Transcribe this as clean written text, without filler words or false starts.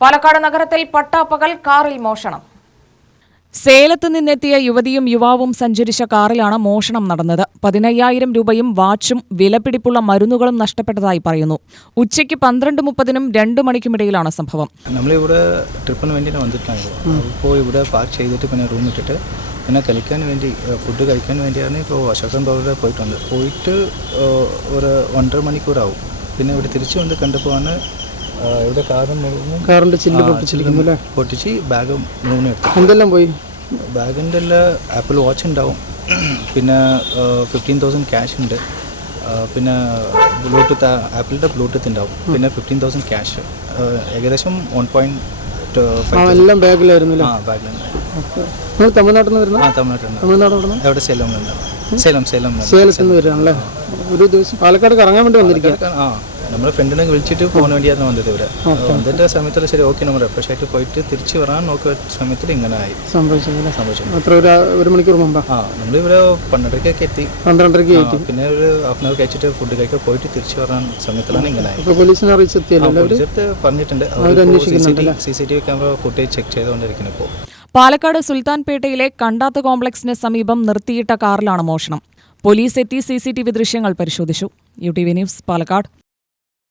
പാലക്കാട് നഗരത്തിൽ പട്ടാപ്പകൽ കാറിൽ മോഷണം. സേലത്ത് നിന്നെത്തിയ യുവതിയും യുവാവും സഞ്ചരിച്ച കാറിലാണ് മോഷണം നടന്നത്. 15,000 രൂപയും വാച്ചും വിലപിടിപ്പുള്ള മരുന്നുകളും നഷ്ടപ്പെട്ടതായി പറയുന്നു. ഉച്ചയ്ക്ക് 12:30-നും 2 മണിക്കുമിടയിലാണ് സംഭവം. നമ്മളിവിടെ ട്രിപ്പിന് വേണ്ടിയാണ് വന്നിട്ടുണ്ടായിരുന്നു. അപ്പോൾ ഇവിടെ പാർക്ക് ചെയ്തിട്ട് പിന്നെ റൂം ഇട്ടിട്ട് പിന്നെ കളിക്കാൻ വേണ്ടി ഫുഡ് കഴിക്കാൻ വേണ്ടിയാണ് ഇപ്പോൾ അശോകൻ റോഡിൽ പോയിട്ട് ഒരു 1.5 മണിക്കൂറാവും. പിന്നെ ഇവിടെ തിരിച്ചു വന്ന് കണ്ടപ്പോഴാണ് ഇവിടെ കാറിൻ്റെ ചില്ല് പൊട്ടിച്ച് ബാഗ് മുഴുവൻ എടുത്തു. എന്തെല്ലാം പോയി? ബാഗിൻ്റെ എല്ലാം ആപ്പിൾ വാച്ച് ഉണ്ടാവും, പിന്നെ 15,000 ക്യാഷ് ഉണ്ട്, പിന്നെ ബ്ലൂടൂത്ത് ആപ്പിളിൻ്റെ ബ്ലൂടൂത്ത് ഉണ്ടാവും, പിന്നെ 15,000 ക്യാഷ്, ഏകദേശം 1.5 എല്ലാം ബാഗിലായിരുന്നു. തമിഴ്നാട്ടിൽ നിന്ന് വരുന്നത്? തമിഴ്നാട്ടിൽ എവിടെ? സേലം സേലത്തിൽ നിന്ന് വരികയാണല്ലേ? ഒരു ദിവസം പാലക്കാട് കറങ്ങാൻ വേണ്ടി വന്നിരിക്കുക. നമ്മുടെ ഫ്രണ്ടിനെ വിളിച്ചിട്ട് പോകാൻ വേണ്ടിയാണ് വന്നത് ഇവിടെ. അതിൻ്റെ സമയത്തിൽ ശരി ഓക്കെ നമ്മൾ റിഫ്രഷ് ആയിട്ട് പോയിട്ട് തിരിച്ച് വരാൻ നോക്കിയ സമയത്തിൽ ഇങ്ങനെ ആയി സംഭവിച്ചു. അത്ര ഒരു മണിക്കൂർ മുമ്പാ നമ്മളിവിടെ 12:30 എത്തി. 12:30 എത്തി. പിന്നെ ഒരു ഹാഫ് അവർ കഴിച്ചിട്ട് ഫുഡ് കഴിക്കാൻ പോയിട്ട് തിരിച്ച് വരാൻ സമയത്തിലാണ് ഇങ്ങനെ ആയി. പോലീസിനെ അറിയിച്ചെത്തിയല്ലോ? പറഞ്ഞിട്ടുണ്ട്. CCTV ക്യാമറ ഫുട്ടേജ് ചെക്ക് ചെയ്തുകൊണ്ടിരിക്കുന്നു ഇപ്പോൾ. പാലക്കാട് സുൽത്താൻപേട്ടയിലെ കണ്ടാത്ത് കോംപ്ലക്സിന് സമീപം നിർത്തിയിട്ട കാറിലാണ് മോഷണം. പോലീസ് എത്തി CCTV ദൃശ്യങ്ങൾ പരിശോധിച്ചു. UTV news, Palakkad.